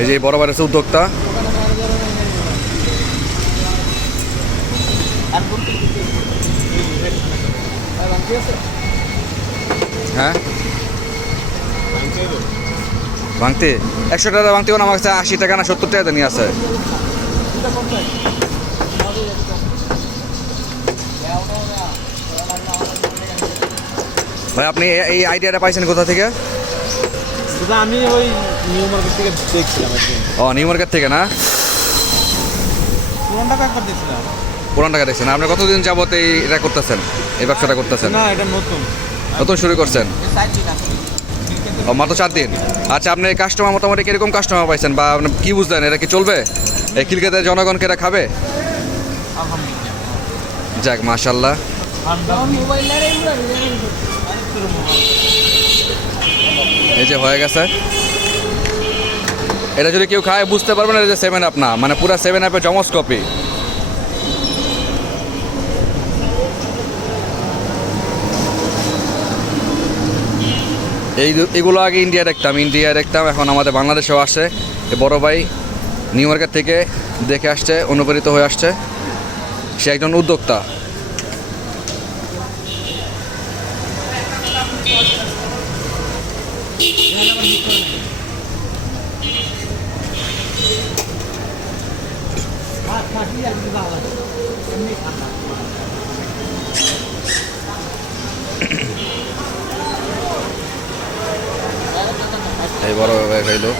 এই যে বড় ভাই হচ্ছে উদ্যোক্তা। হ্যাঁ ভাঙতে 100 টাকা ভাঙতে আমার কাছে 80 টাকা না 70 টাকা নিয়ে আছে। ভাই আপনি এই আইডিয়াটা পাইছেন কোথা থেকে? আমি ওই নিউ মার্কেট থেকে দেখছিলাম। ও নিউ মার্কেট থেকে না? পুরান টাকা একবার দেখছিলাম। পুরান টাকা দেখছেন? আপনি কতদিন যাবত এটা করতেছেন, এই ব্যবসাটা করতেছেন? না, এটা নতুন নতুন শুরু করছেন? ও মাত্র 4 দিন। আচ্ছা, আপনি এই কাস্টমার মোটামুটি কিরকম কাস্টমার পাইছেন বা আপনি কি বুঝলেন এটা কি চলবে? এই খিলক্ষেতের জনগণকে এটা খাবে? যাক মাশাআল্লাহ। এই যে হয়ে গেছে। এটা যদি কেউ খায় বুঝতে পারবে না যে 7 আপ না, মানে পুরো 7 আপের জমজ কপি। এগুলো আগে ইন্ডিয়া দেখতাম, এখন আমাদের বাংলাদেশেও আসে। বড় ভাই নিউ মার্কেট থেকে দেখে আসছে, অনুপ্রাণিত হয়ে আসছে। সে একজন উদ্যোক্তা। এই বড় ভাই খাইলো।